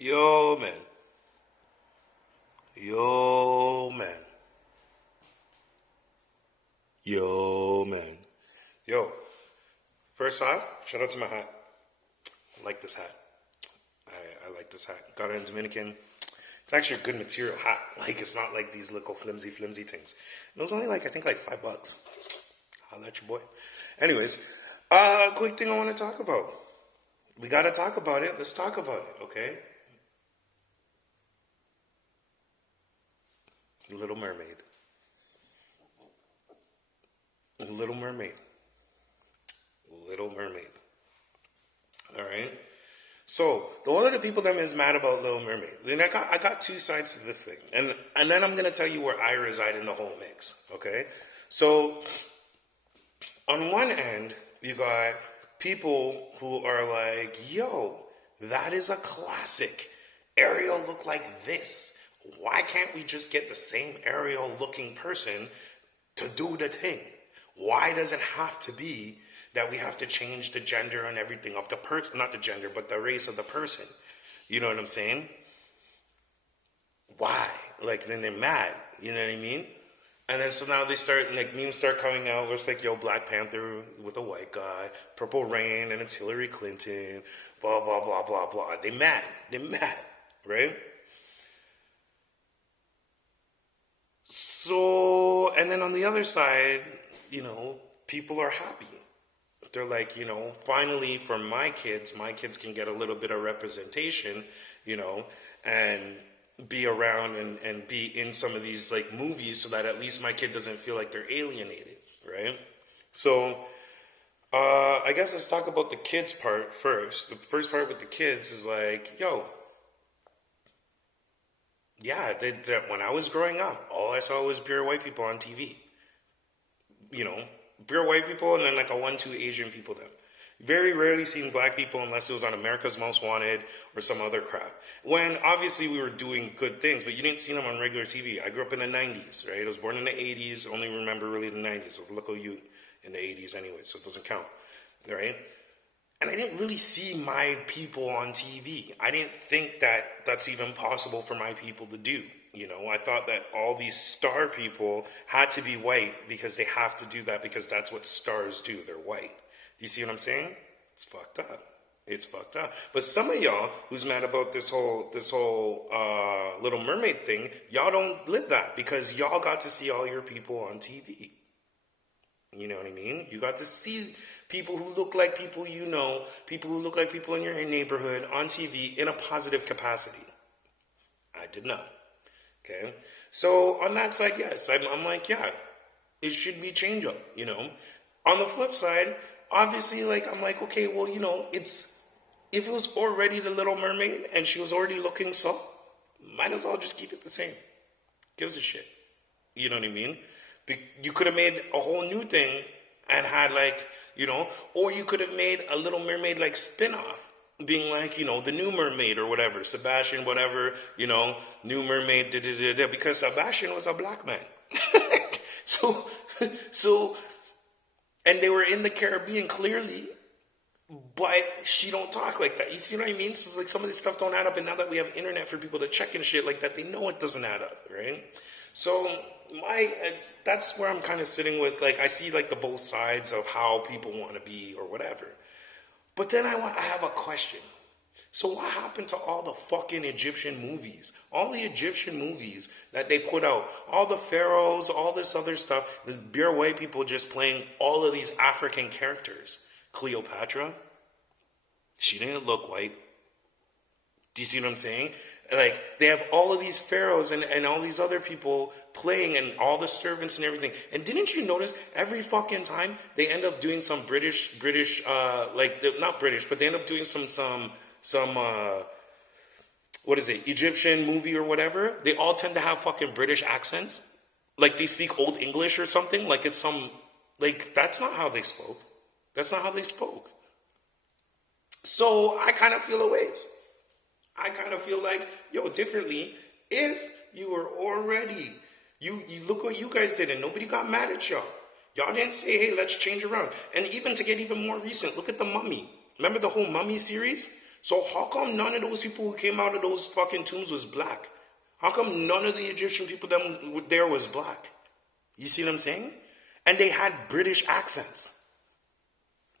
Yo, man. Yo, man. Yo, man. Yo, first off, shout out to my hat. I like this hat. I like this hat. Got it in Dominican. It's actually a good material hat. Like, it's not like these little flimsy things. It was only like, I think like $5. I'll let your boy. Anyways, quick thing I want to talk about. We got to talk about it. Let's talk about it, okay? Little Mermaid. Little Mermaid. Little Mermaid. All right. So the one of the people that is mad about Little Mermaid. Then I got two sides to this thing, and then I'm gonna tell you where I reside in the whole mix. Okay. So on one end, you got people who are like, "Yo, that is a classic. Ariel looked like this. Why can't we just get the same Ariel looking person to do the thing? Why does it have to be that we have to change the gender and everything of the person, not the gender, but the race of the person?" You know what I'm saying? Why? Like, then they're mad. You know what I mean? And then so now they start, like, memes start coming out where it's like, yo, Black Panther with a white guy, Purple Rain, and it's Hillary Clinton, blah, blah, blah, blah, blah. They mad. They're mad, right? So, and then on the other side, people are happy. They're like, finally for my kids can get a little bit of representation, and be around and be in some of these like movies so that at least my kid doesn't feel like they're alienated, right? So, I guess let's talk about the kids part first. The first part with the kids is like, yo, yeah, when I was growing up, all I saw was pure white people on TV. You know, pure white people and then like a 1-2 Asian people then. Very rarely seen black people unless it was on America's Most Wanted or some other crap. When obviously we were doing good things, but you didn't see them on regular TV. I grew up in the 90s, right? I was born in the 80s, only remember really the 90s. I was a little youth in the 80s anyway, so it doesn't count, right? And I didn't really see my people on TV. I didn't think that that's even possible for my people to do. I thought that all these star people had to be white because they have to do that because that's what stars do. They're white. You see what I'm saying? It's fucked up. It's fucked up. But some of y'all who's mad about this whole Little Mermaid thing, y'all don't live that because y'all got to see all your people on TV. You know what I mean? You got to see people who look like people people who look like people in your neighborhood on TV in a positive capacity. I did not. Okay? So on that side, yes, I'm like, yeah, it should be change up, On the flip side, obviously, like, I'm like, okay, well, if it was already the Little Mermaid and she was already looking so, might as well just keep it the same. Gives a shit. You know what I mean? You could have made a whole new thing and had like, or you could have made a Little Mermaid like spin-off, being like, the new mermaid or whatever, Sebastian, whatever, new mermaid, because Sebastian was a black man. so, and they were in the Caribbean clearly, but she don't talk like that. You see what I mean? So it's like some of this stuff don't add up, and now that we have internet for people to check and shit like that, they know it doesn't add up, right? So that's where I'm kind of sitting with, like, I see like the both sides of how people want to be or whatever. But then I have a question. So what happened to all the fucking Egyptian movies? All the Egyptian movies that they put out, all the pharaohs, all this other stuff, the pure white people just playing all of these African characters. Cleopatra, she didn't look white. Do you see what I'm saying? Like, they have all of these pharaohs and all these other people playing and all the servants and everything. And didn't you notice every fucking time they end up doing some British, not British, but they end up doing some what is it, Egyptian movie or whatever, they all tend to have fucking British accents. Like they speak Old English or something. Like it's that's not how they spoke. That's not how they spoke. So I kind of feel a ways. I kind of feel like, differently, if you were already, you look what you guys did and nobody got mad at y'all. Y'all didn't say, hey, let's change around. And even to get even more recent, look at The Mummy. Remember the whole Mummy series? So how come none of those people who came out of those fucking tombs was black? How come none of the Egyptian people that were there was black? You see what I'm saying? And they had British accents.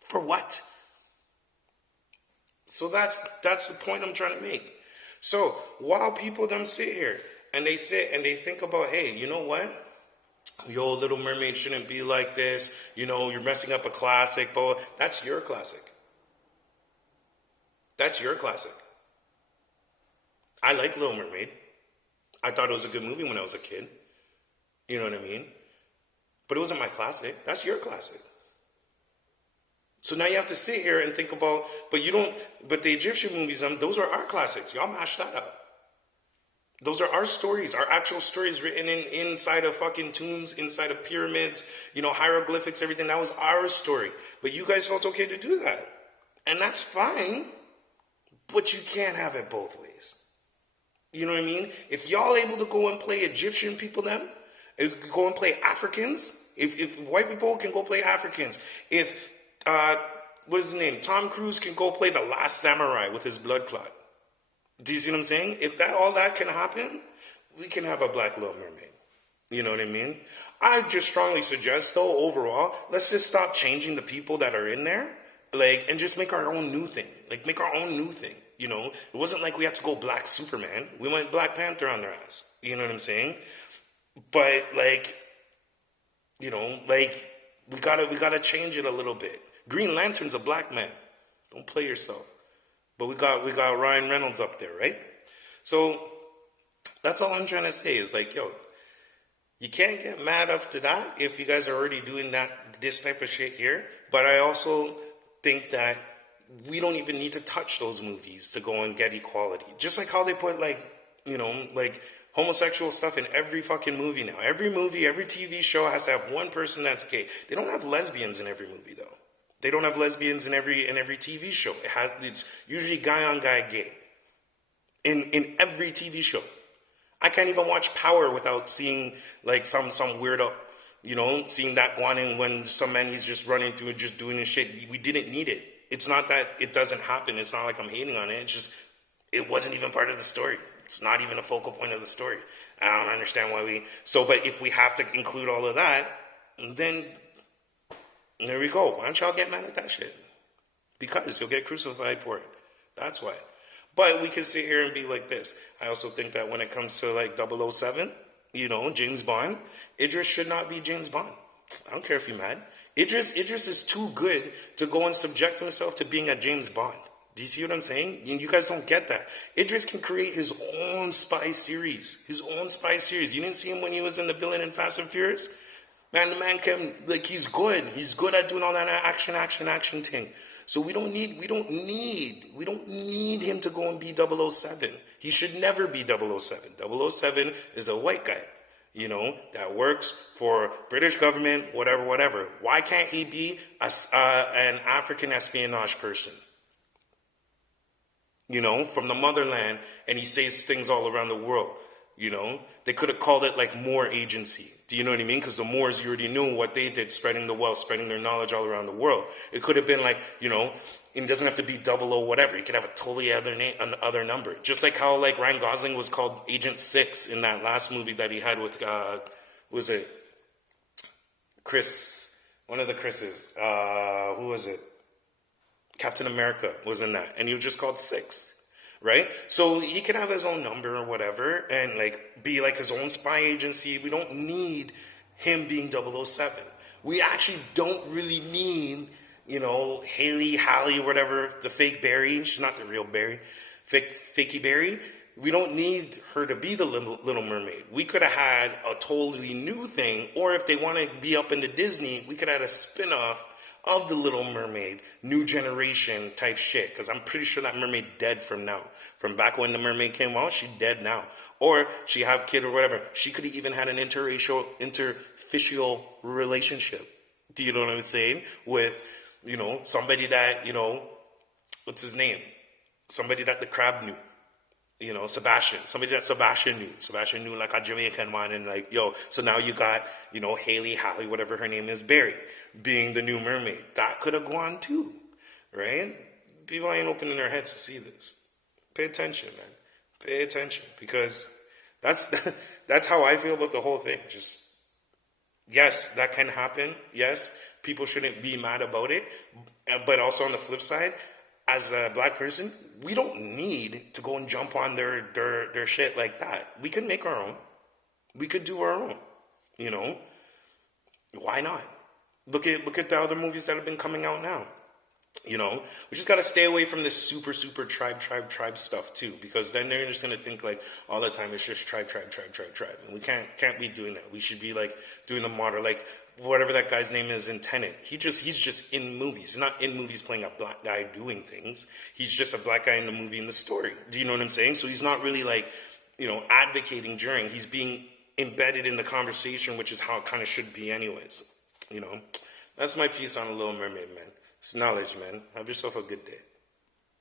For what? So that's the point I'm trying to make. So while people them sit here and they sit and they think about, hey, you know what? Yo, Little Mermaid shouldn't be like this. You know, you're messing up a classic. But that's your classic. That's your classic. I like Little Mermaid. I thought it was a good movie when I was a kid. You know what I mean? But it wasn't my classic. That's your classic. So now you have to sit here and think about, but the Egyptian movies, those are our classics. Y'all mash that up. Those are our stories, our actual stories written inside of fucking tombs, inside of pyramids, hieroglyphics, everything. That was our story. But you guys felt okay to do that. And that's fine, but you can't have it both ways. You know what I mean? If y'all able to go and play Egyptian people then, go and play Africans, if white people can go play Africans, if, what is his name? Tom Cruise can go play The Last Samurai with his blood clot. Do you see what I'm saying? If all that can happen, we can have a black Little Mermaid. You know what I mean? I just strongly suggest, though, overall, let's just stop changing the people that are in there, and just make our own new thing. Make our own new thing. It wasn't like we had to go Black Superman. We went Black Panther on their ass. You know what I'm saying? But we gotta change it a little bit. Green Lantern's a black man. Don't play yourself. But we got Ryan Reynolds up there, right? So that's all I'm trying to say is you can't get mad after that if you guys are already doing this type of shit here. But I also think that we don't even need to touch those movies to go and get equality. Just like how they put homosexual stuff in every fucking movie now. Every movie, every TV show has to have one person that's gay. They don't have lesbians in every movie though. They don't have lesbians in every TV show. It's usually guy on guy gay. In every TV show. I can't even watch Power without seeing some weirdo, seeing that one in when some man he's just running through and just doing his shit. We didn't need it. It's not that it doesn't happen. It's not like I'm hating on it. It's just it wasn't even part of the story. It's not even a focal point of the story. I don't understand why but if we have to include all of that, then there we go. Why don't y'all get mad at that shit? Because you'll get crucified for it. That's why. But we can sit here and be like this. I also think that when it comes to 007, James Bond, Idris should not be James Bond. I don't care if you're mad. Idris is too good to go and subject himself to being a James Bond. Do you see what I'm saying? You guys don't get that. Idris can create his own spy series. His own spy series. You didn't see him when he was in The Villain in Fast and Furious? Man, the man can, he's good. He's good at doing all that action thing. So we don't need him to go and be 007. He should never be 007. 007 is a white guy, that works for British government, whatever. Why can't he be an African espionage person? From the motherland, and he says things all around the world. They could have called it Moor Agency. Do you know what I mean? Because the Moors, you already knew what they did, spreading the wealth, spreading their knowledge all around the world. It could have been it doesn't have to be 00 whatever. You could have a totally other number. Just like how Ryan Gosling was called Agent 6 in that last movie that he had with, was it Chris, one of the Chris's, who was it? Captain America was in that. And he was just called 6. Right? So he can have his own number or whatever and be his own spy agency. We don't need him being 007. We actually don't really need, Haley, whatever, the fake Barry. She's not the real Barry. Fakey Barry. We don't need her to be the Little Mermaid. We could have had a totally new thing, or if they want to be up into Disney, we could have had a spin-off of the Little Mermaid, new generation type shit. Because I'm pretty sure that mermaid dead from now. From back when the mermaid came out, she dead now. Or she have kid or whatever. She could have even had an interfacial relationship. Do you know what I'm saying? With, somebody that, what's his name? Somebody that the crab knew. Sebastian. Somebody that Sebastian knew. Sebastian knew a Jamaican one. And so now you got, Haley, whatever her name is, Barry, being the new mermaid. That could have gone too, right? People ain't opening their heads to see this. Pay attention, man. Pay attention, because that's that's how I feel about the whole thing. Just, yes, that can happen. Yes, people shouldn't be mad about it. But also on the flip side, as a black person, we don't need to go and jump on their shit like that. We could make our own. We could do our own. You know, why not? Look at the other movies that have been coming out now. You know, we just got to stay away from this super tribe stuff too, because then they're just going to think like all the time it's just tribe, and we can't be doing that. We should be like doing the modern, like whatever that guy's name is in Tenet. He's just in movies. He's not in movies playing a black guy doing things. He's just a black guy in the movie, in the story. Do you know what I'm saying? So he's not really like, you know, advocating during. He's being embedded in the conversation, which is how it kind of should be anyways. You know, that's my piece on The Little Mermaid, man. It's knowledge, man. Have yourself a good day.